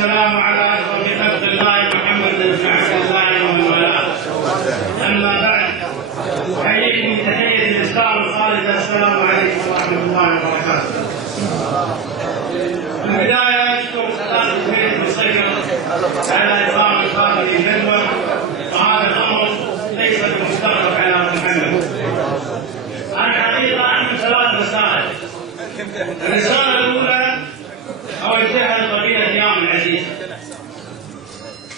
والسلام على أشرف خلق الله محمد بن عبد الله ومن والاه. أما بعد، أحييكم بتحية الإسلام الخالدة، السلام عليكم ورحمة الله وبركاته. في البداية أشكر سلامة السيد المسير على إقامة هذه الندوة، وهذا الأمر ليس بمستغرب على محمد. أنا حقيقة أعمل 3 رسائل. الرسالة الأولى أوجهها لقبيلة ديام العزيز.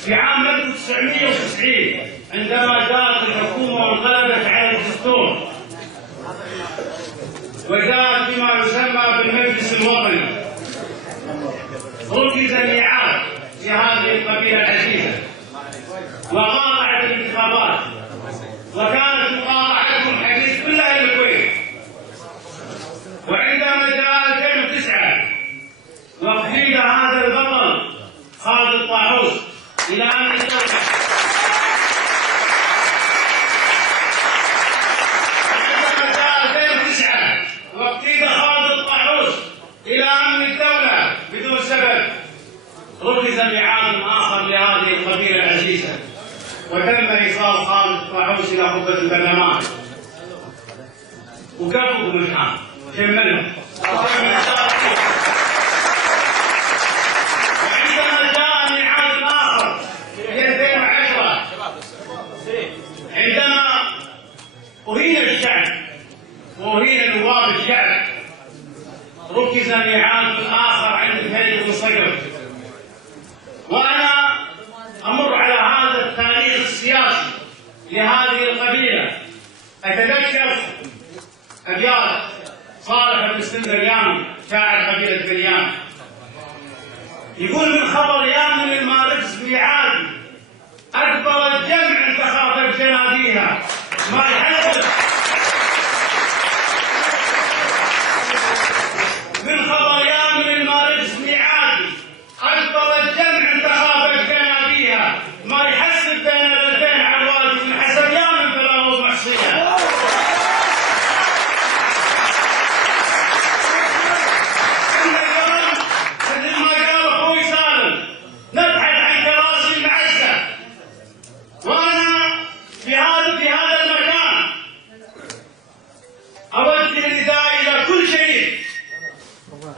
في عام 1990 عندما جاءت الحكومة وانقلبت على الدستور وجاءت بما يسمى بالمجلس الوطني، ركز ميعاد في هذه القبيلة العزيزة وقاطعت الانتخابات، وكانت مقاطعتهم حديث كل أهل الكويت. وعندما جاء 2009 وقيل هذا البطل خالد الطاحوس إلى أمن الدولة، عندما جاء 2009 وقيل خالد الطاحوس إلى أمن الدولة بدون سبب، ركز ميعاد آخر لهذه القبيلة العزيزة وتم إيصال خالد الطاحوس إلى قبة البرلمان وكفوا بالحال كملهم. وعندما جاء ميعاد آخر في 2010 عندما أهين الشعب وأهين نواب الشعب، ركز ميعاد آخر عند الهيئة المصيرة. وأنا أمر على هذا التاريخ السياسي لهذه القبيلة، أتذكر أبيات صالح بن السندرياني شاعر قبيلة بليان، يقول: من خبر يا من المارس ميعاد أكبر الجمع أنت خاطب جناديها ما يحدث. من خبر يا من المارس ميعاد أكبر الجمع أنت خاطب جناديها ما يحسب بين الرتين عواد من حسب يا من بلاغ محصيها.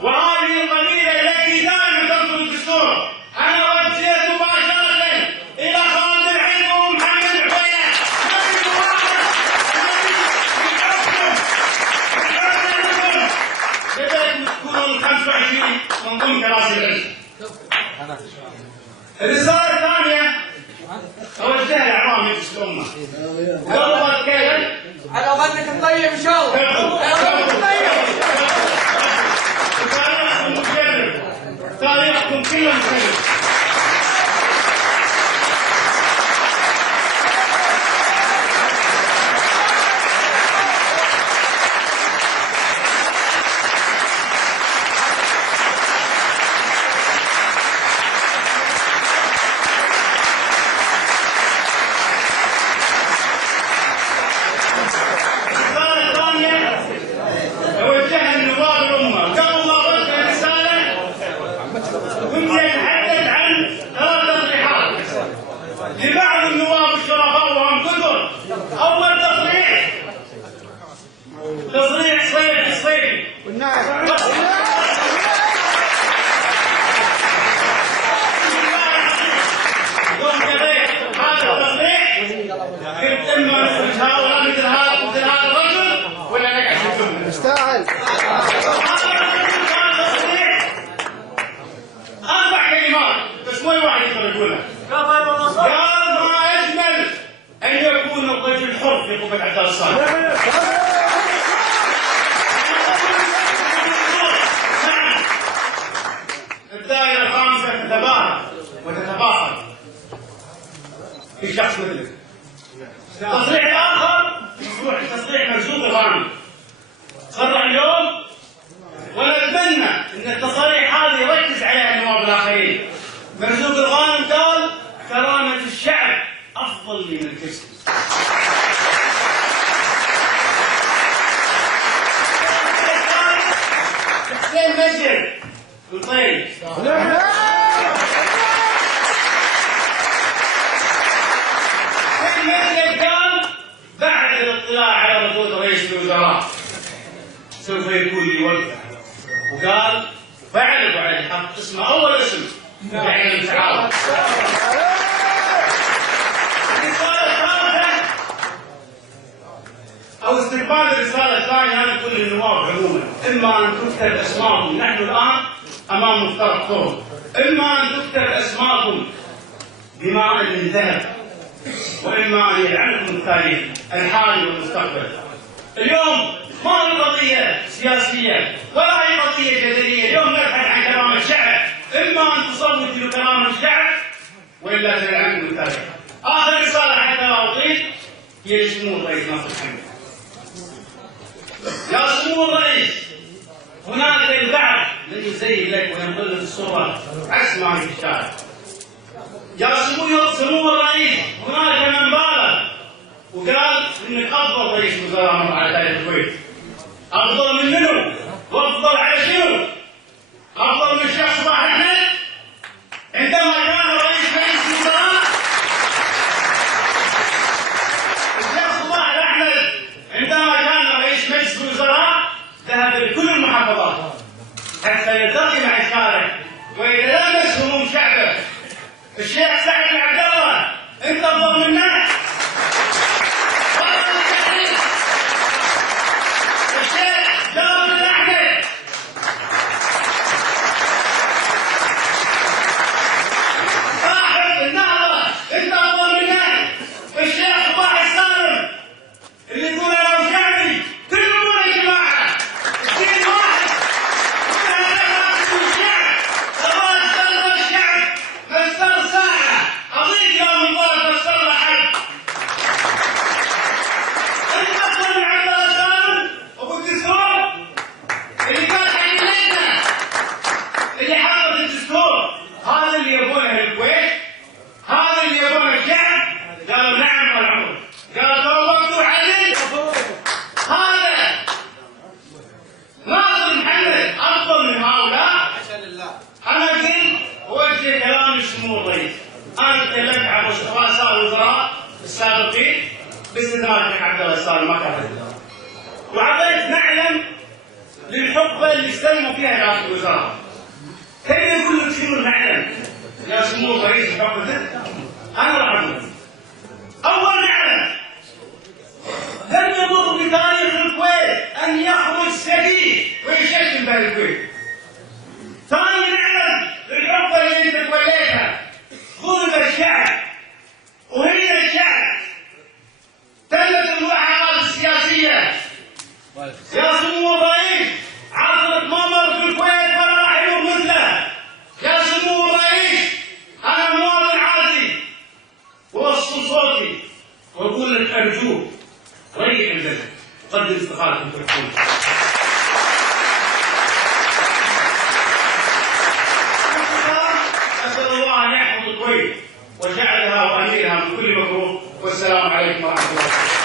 وهذه القبيلة التي دائما تنصر الدستور، أنا وجهت مباشرة إلى خالد العلم ومحمد عبيدة. بدأت تكون 25 من ضمن كراسي العلم. الرسالة الثانية أوجهها لأعوام مجلس الأمة. قبل ما أتكلم على ظنك طيب إن شاء الله. تاريخكم كله مختلف. الرسالة الثانية أوجهها لنواب الأمة. قبل ما أوجه الرسالة كنت أتحدث عن 3 تصريحات لبعض النواب الشرفاء وهم كثر. أول تصريح صيف الصيف يوم قضيت هذا التصريح قلت إما نتهاوى مثل هذا الرجل ولا نقعد في الجمله. يستاهل. 4 كلمات بس مو واحد يقدر يقولها. قال: ما أجمل أن يكون الرجل حر في قبة عبد الله الصالح. الدائرة الخامسة تتباهى وتتفاخر في شخص مثلك. التصريح الآخر تصريح مرزوق الغانم صرح اليوم، ونتمنى أن التصاريح هذه يركز عليها النواب الآخرين. مرزوق الغانم قال: كرامة الشعب أفضل من الكرسي. حسين مسجد الطيب المسجد قال بعد الاطلاع على ردود رئيس الوزراء سوف يكون لي وقفه، وقال فعل بعد الحق اسمه اول اسم بعين التعاون. أو استقبال الرسالة الثانية لكل النواب عموما، إما أن تكتب أسماءكم، نحن الآن أمام مفترق طرق، إما أن تكتب أسماءكم بماء من ذهب، وإما أن يلعنكم التاريخ الحالي والمستقبل. اليوم ما هي قضية سياسية ولا هي قضية جدلية، اليوم نبحث عن كلام الشعب، إما أن تصوتوا لكلام الشعب وإلا تلعنكم التاريخ. آخر رسالة حتى لا أطيل هي لسمو الرئيس ناصر حمد. يا سمو الرئيس، هناك البعض من يزين لك وينقل الصورة عكس ما في الشارع. يا سمو الرئيس، هناك من بالغ وقال انك افضل رئيس وزراء مر على تاريخ الكويت. افضل من منو؟ وافضل على شنو؟ افضل من الشيخ صباح احمد عندما كان رئيس مجلس الوزراء. الشيخ صباح احمد عندما كان رئيس مجلس الوزراء ذهب لكل المحافظات حتى يلتقي مع الشارع ويتلامس هموم شعبه. الشيخ سعد بن عبد الله انت افضل منا؟ الشيخ جابر بن احمد صاحب النهضه انت افضل منا؟ الشيخ صباح السالم اللي يقول انا وشعبي كلهم يا جماعه الدين واحد، احنا الشعب تبغى تسلم الشعب مسار ساعه اضيف يوم مبارك تصلى حد. انت افضل من عبد الله السالم ابو الدستور اللي كان حق بلدنا اللي حافظ الدستور. هذا اللي يبونه الكويت، هذا اللي يبونه الشعب. قالوا نعم والعمر، قالوا وقتوا عليه. هذا ناصر محمد افضل من هؤلاء. انا قلت اوجه كلام لسمو الرئيس، انا تكلمت عن رؤساء الوزراء السابقين باستثناء الشيخ عبد الله السالم ما كان، وعطيت نعلم للحقبه اللي استلموا فيها رئاسه الوزراء. كيف يقول لك شنو نعلم يا سمو الرئيس الحقبه؟ انا راح اقول اول نعلم لم يمر بتاريخ الكويت ان يخرج سفيه ويشكل بها الكويت. ثاني نعلم للحقبه اللي انت توليتها ظلم الشعب وهي الشعب تلت الملاحظات السياسيه. يا سمو الرئيس عاصمة ما مر في الكويت ولا راح يمر مثله. يا سمو الرئيس انا مواطن عادي ووصل صوتي واقول لك ارجوك ريح البلد، قدم استقالتك في الحكومه. اسال الله ان يحفظ الكويت وجعلها واميرها من كل مكروه، والسلام عليكم ورحمه الله وبركاته.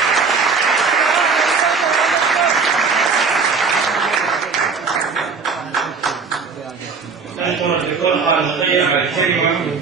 أشكر الدكتور خالد الطيب على الكلمة.